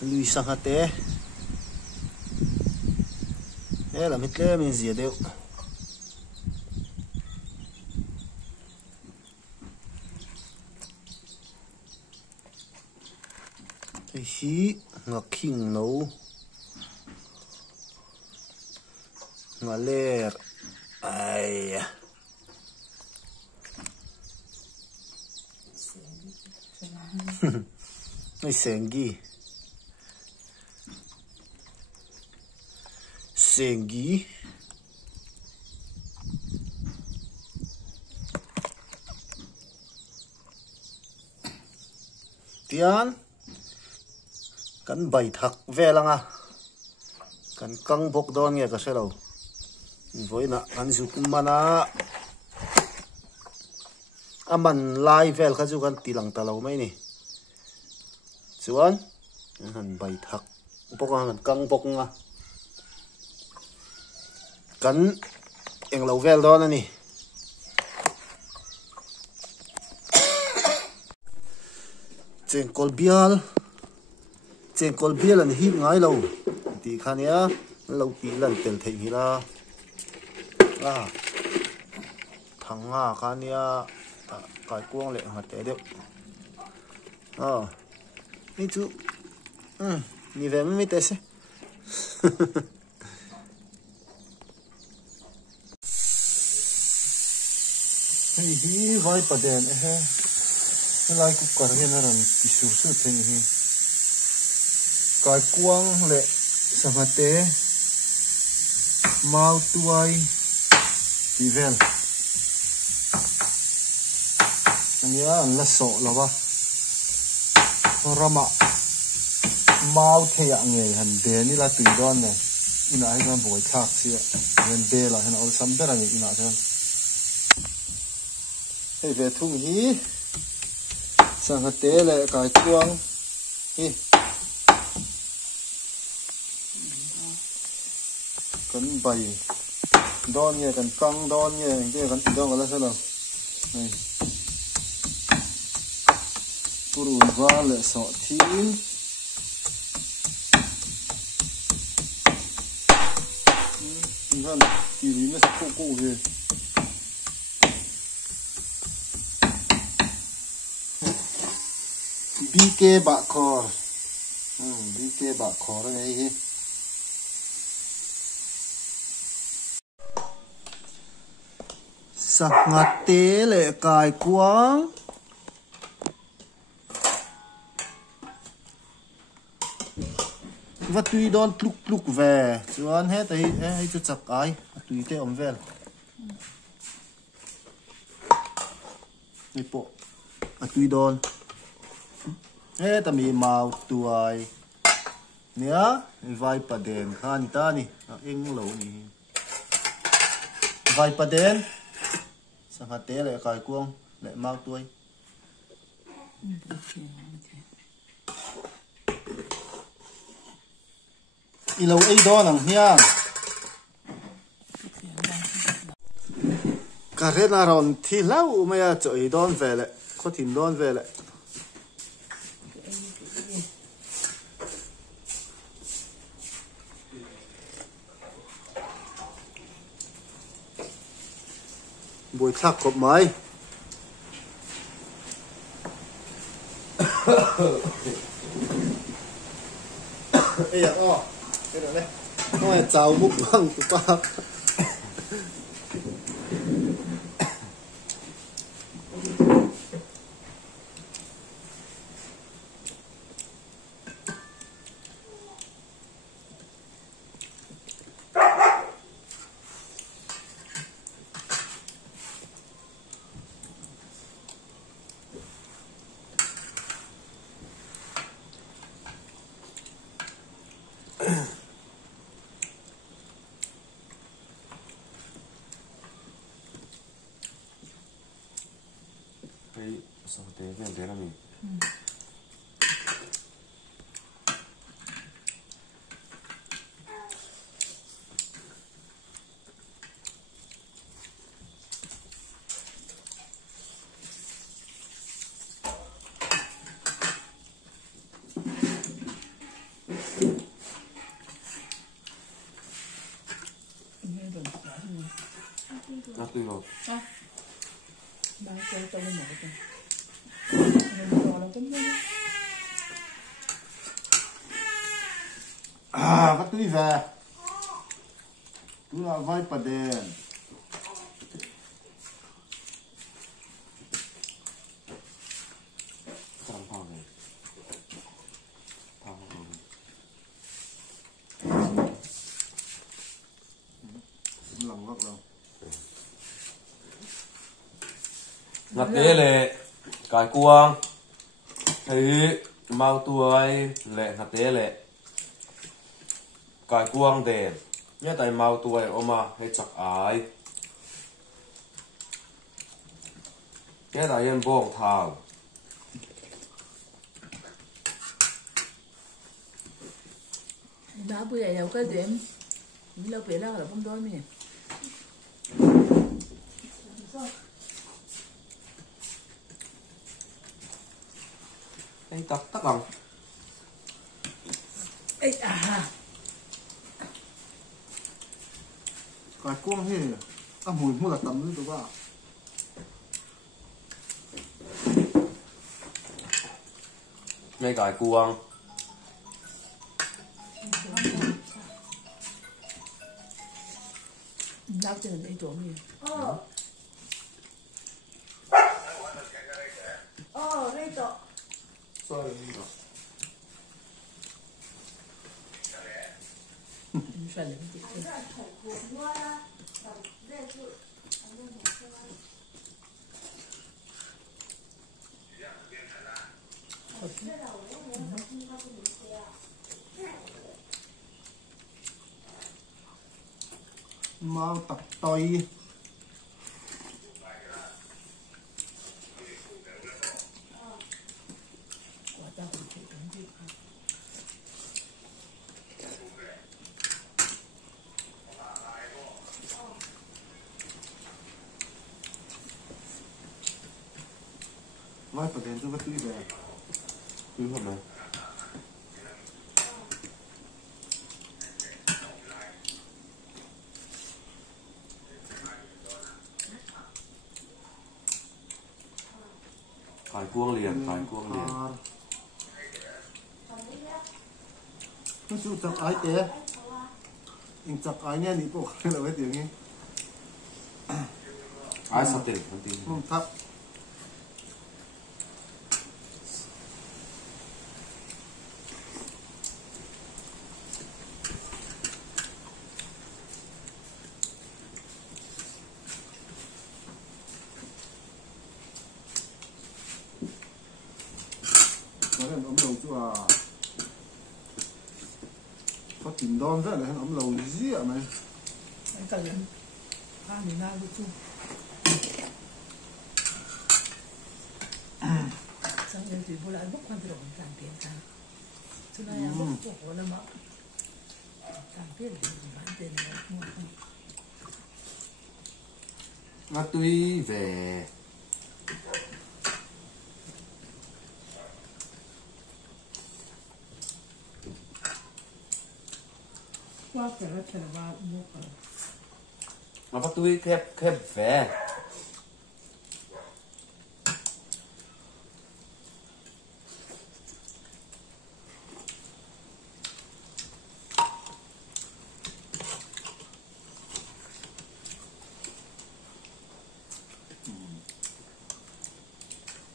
lui sang hate làm hết lẽ mình gì đều hi ngọc khinh nấu ngà lê ai nói sengi tian kan bai thak ve langa kan kang bok don nge ka selo voina kan zu kumana aman lai vel kha zu kan tilang talo mai ni chuan han bai thak bok han kang bok nga kan englo vel don ani chengkol bial an hi ngai lo ti khania lo ti lan tel thei hi la thanga khania kai kuang le ha te deu ni chu ni ve mi te se hi vai pa den lai ku kar hen ran ki su su theng hi kai kuang le sangate mau tuai tivel ania an la so lawa rama mau theya nge han de ni la tui don ne ina ai gan boi thak sia ren de la han ol sam bera ni ina thon hei ve thung hi sangate le kai kuang hi kan bai don nghe kan căng don nghe cái kan don cái là sao nào này puru va le so thin han ki vi me ko ko he bk ba khor bk ba khor này hi sangate le kai kuang và tùy đón pluk về chuan hết ấy cho chặt ai tùy thế om vel đi bộ tùy đón hết tầm mi màu tuổi nhớ vai pa đen khan ta ni eng lâu ni vai pa đen sang hạt té lại cài cuông lại mau tuổi lâu ấy đó nằng nha cà rét là ròn thì lâu mới chơi đón về lại có thìn đón về lại buổi thắc cọp máy ê dạ cái đó đây nó là chào bút bằng của ba nghe rồi nó tùy rồi ba cho lên một cái mình rồi là cũng các túi về túi là vai bật đèn tao thao này thao này lòng góc đâu ngặt thế lệ cái cuông thấy mau tuổi lệ ngặt thế lệ cái cuông đèn nhớ tại mau tuổi ôm mà hay chặt ái nhớ tại yên bông thảo đã bây giờ đâu có điểm lâu về lâu là không đôi mình anh tắt tắt lòng ấy à cái cuông thế mùi mua là tầm nữa tụi ba ngay cái cuông lâu trên đây chỗ mình đây chỗ sorry phải là cái gì mau tập tôi quả tao cũng thấy đúng gì vai bật đèn tôi các túi về cứ hôm nay cái cuông liền nó chịu chặt ái té anh chặt ái nha đi bộ cái là cái tiếng ấy ai sắp tiền không tin không thấp nó là ấm đầu chú à có tìm đòn rất là ấm đầu gì ạ mày anh cần hai mươi năm với chung xong rồi thì vô lại bốc quan trọng càng tiền càng cho nên là bốc chỗ là mà càng tiền thì bán tiền là mua không ma túy về qua cái là phải vào mua cái ma túy khép về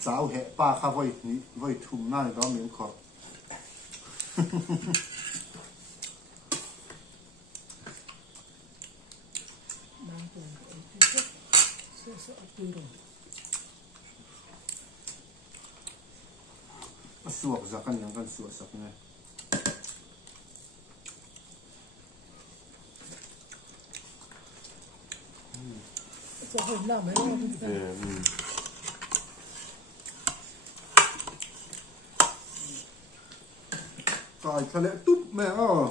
giáo hệ ba khá với thùng này đó miếng khó đang tuần cái thứ sợ tươi rồi suộc ra căn suộc sặc này cho hôm nào mấy hôm cài thật lẽ túp mẹ ơi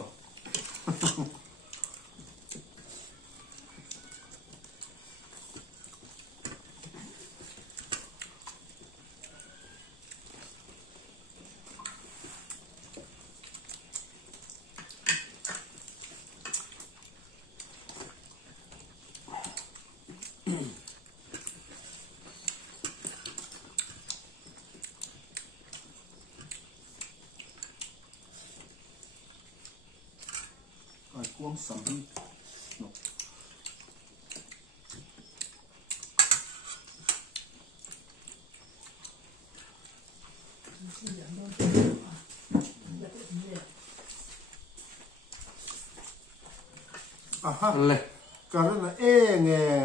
cuống sầm đi aha lên cả rất là ê nghe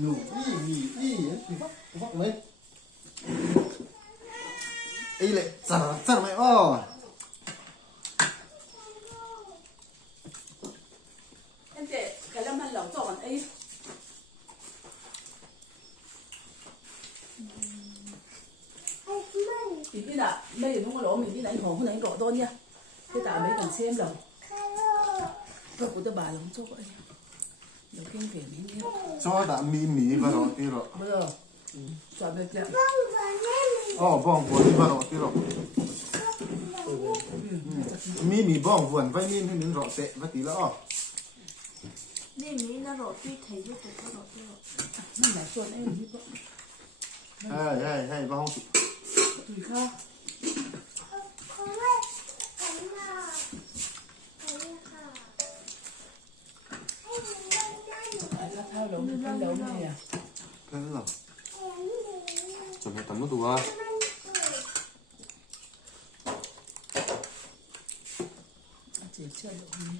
nụ đi vắt mấy ấy lại chả mày em chị cái lâm hành lẩu trộn ấy thì bây giờ bây giờ không có lỗ mình đi đánh hổ không đánh rõ tôn nha thế tạo mấy cần xem lẩu rồi của tôi bà lẩu cho vậy đầu tiên phải mấy nhiêu cho đã mì vào đó tí rồi bây giờ chọn được chưa bong vuông vào đó tí rồi mì bong vuông vai mì mình rõ tệ và tí nữa mì nó rõ tuy thấy chứ nó rõ tuy rõ mình là xuân em như vậy hay bong tùy khác thao lẩu này à thế rồi chuẩn bị tắm nước tù ha chỉ chưa lẩu này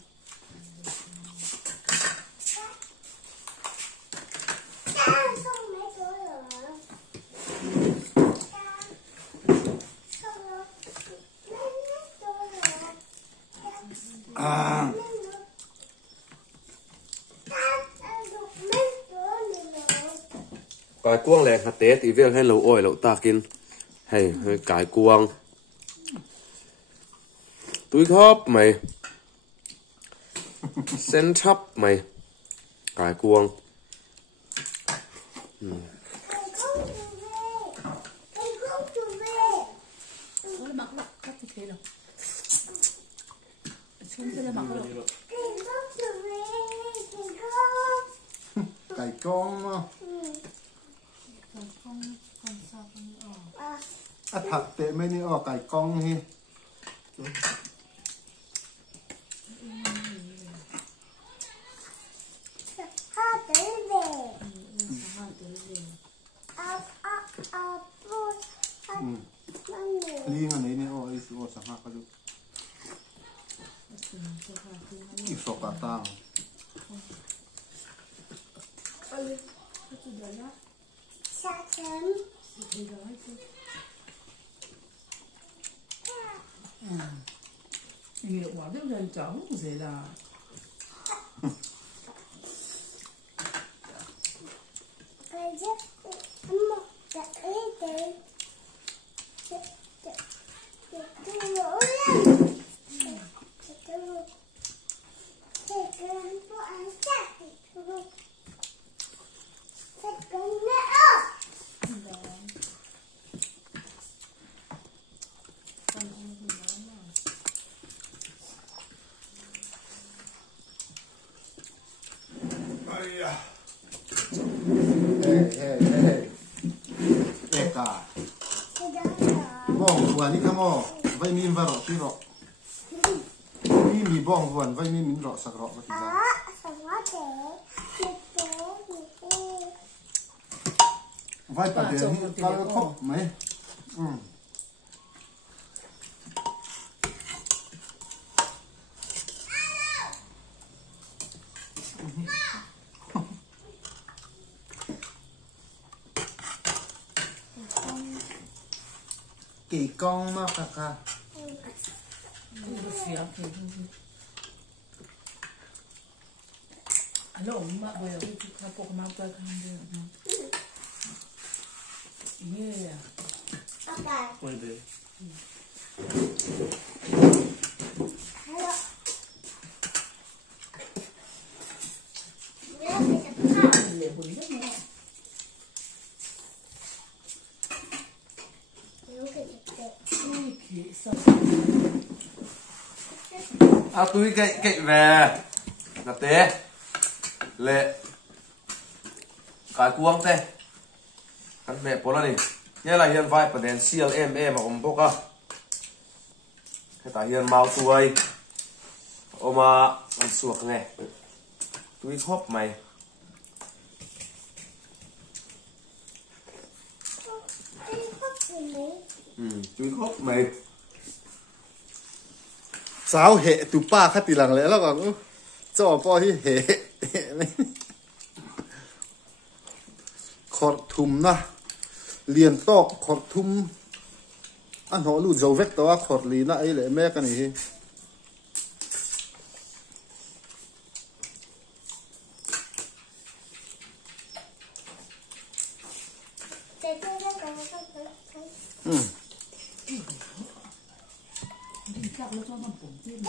cái cuông lẹ hạt té thì việc hay lẩu ổi lẩu ta kinh hay cái cuông túi khóp mày sen thấp mày cái cuông nó mặc lọc cắt thì thế đâu xuống thế là mặc lọc cải con thật tệ mấy nữa cải con hi liên anh ấy nè ôi sáng hạ cái ít số cả tao nhiều quá biết lên cháu gì là cả bong vuông đi cam ô vai min vào rõ tí rõ mì bong vuông vai min rõ sặc rõ và tí ra vai bà đèn cao khóc mấy kỳ con mà ca phía thì alo mà bây giờ cái khá bộ mà tôi không được nghe à quay đi Liệu hùn rất ngon. Ui, khỉ sao? à túi cậy về là té lệ cái cuông thế căn mẹ bố là đi nhớ là hiện vai bật đèn CLM mà ôm bốc à cái ta hiện màu tuổi ôm mà ăn suộc nghe túi hốp mày túi hốp mày sáo hệ tụ ba khát tì lằng lẽ là còn cho po thì hệ khọt thùm na liền tóc khọt thùm anh họ lụt dầu vét to khọt lì na ấy lẽ mẹ cái này Đi cạo nó cho nó bổng tiên.